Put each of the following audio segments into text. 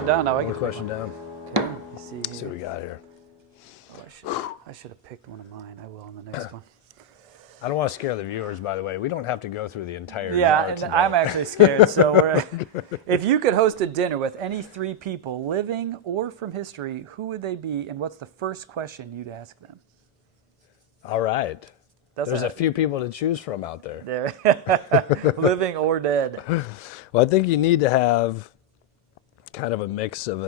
question down. Now I One get question down. Okay, let's see See what we got here. I should have picked one of mine. I will on the next one. I don't want to scare the viewers, by the way. We don't have to go through the entire Yeah, jar and today. I'm actually scared. So, if you could host a dinner with any three people, living or from history, who would they be, and what's the first question you'd ask them? All right. There's a it. few people to choose from out there. There, living or dead. Well, I think you need to have kind of a mix of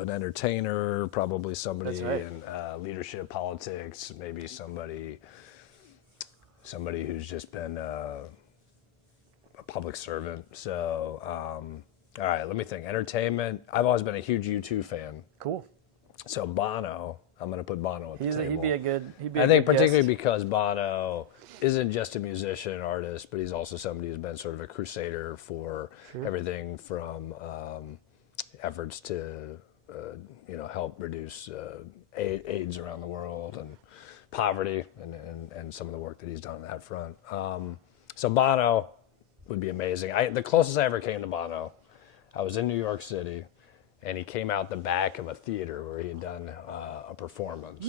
an entertainer, probably somebody That's right. in leadership, politics, maybe somebody who's just been a public servant. So, all right, let me think. Entertainment. I've always been a huge U2 fan. Cool. So Bono, I'm going to put Bono at the table. He'd be a good. I think particularly because Bono isn't just a musician and artist, but he's also somebody who's been sort of a crusader for everything from efforts to help reduce AIDS around the world and poverty and some of the work that he's done on that front. So Bono would be amazing. The closest I ever came to Bono, I was in New York City, and he came out the back of a theater where he had done a performance.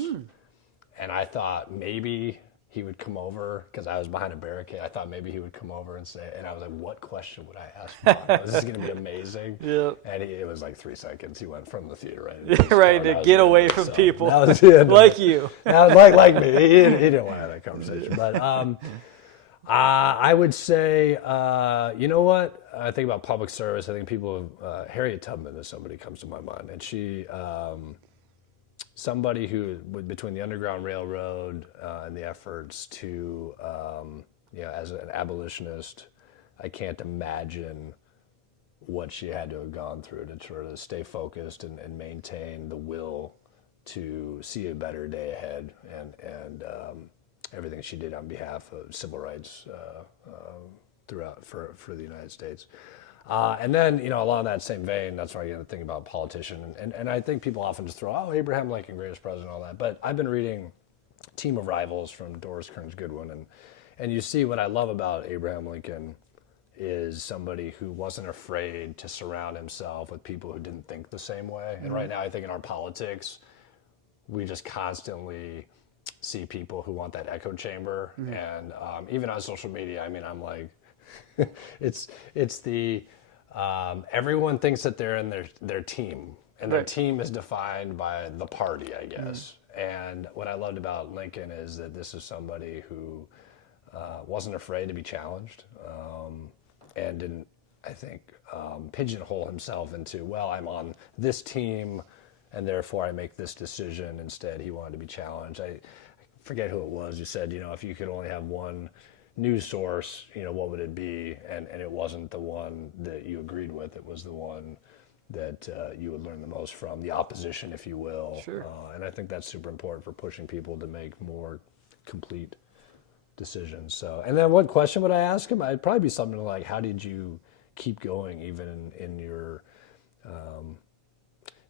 And I thought maybe he would come over, because I was behind a barricade. I thought maybe he would come over and say, and I was like, what question would I ask Bono? This is going to be amazing. Yep. And it was like 3 seconds. He went from the theater right into his Right, car. to That was get the away end. from So people. that was the end of Like it. you. That was like me. He didn't want to have that conversation. But I would say, you know what? I think about public service. I think Harriet Tubman is somebody who comes to my mind. And she, somebody who, between the Underground Railroad and the efforts to, as an abolitionist, I can't imagine what she had to have gone through to try to stay focused and maintain the will to see a better day ahead, and everything she did on behalf of civil rights throughout for the United States. And then, along that same vein, that's where I get to think about politician. And I think people often just throw, Abraham Lincoln, greatest president, all that. But I've been reading Team of Rivals from Doris Kearns Goodwin. And you see what I love about Abraham Lincoln is somebody who wasn't afraid to surround himself with people who didn't think the same way. And right now, I think in our politics, we just constantly see people who want that echo chamber. And even on social media, I'm like, it's the everyone thinks that they're in their team, and their team is defined by the party, I guess. And what I loved about Lincoln is that this is somebody who wasn't afraid to be challenged, and didn't, I think, pigeonhole himself into, well, I'm on this team and therefore I make this decision. Instead, he wanted to be challenged. I forget who it was who said, if you could only have one news source, what would it be? And it wasn't the one that you agreed with. It was the one that you would learn the most from, the opposition, if you will. Sure. And I think that's super important for pushing people to make more complete decisions. So, and then what question would I ask him? I'd probably be something like, how did you keep going even in your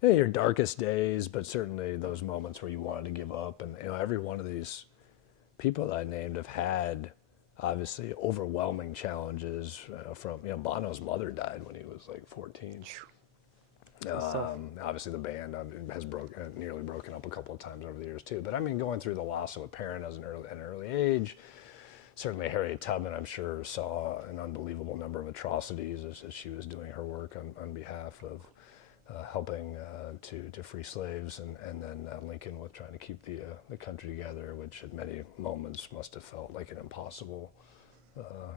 your darkest days, but certainly those moments where you wanted to give up? And every one of these people that I named have had obviously overwhelming challenges from, Bono's mother died when he was like 14. Obviously the band has nearly broken up a couple of times over the years too. But going through the loss of a parent at an early age, certainly Harriet Tubman, I'm sure, saw an unbelievable number of atrocities as she was doing her work on behalf of helping to free slaves, and then Lincoln with trying to keep the country together, which at many moments must have felt like an impossible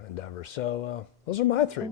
endeavor. So those are my three.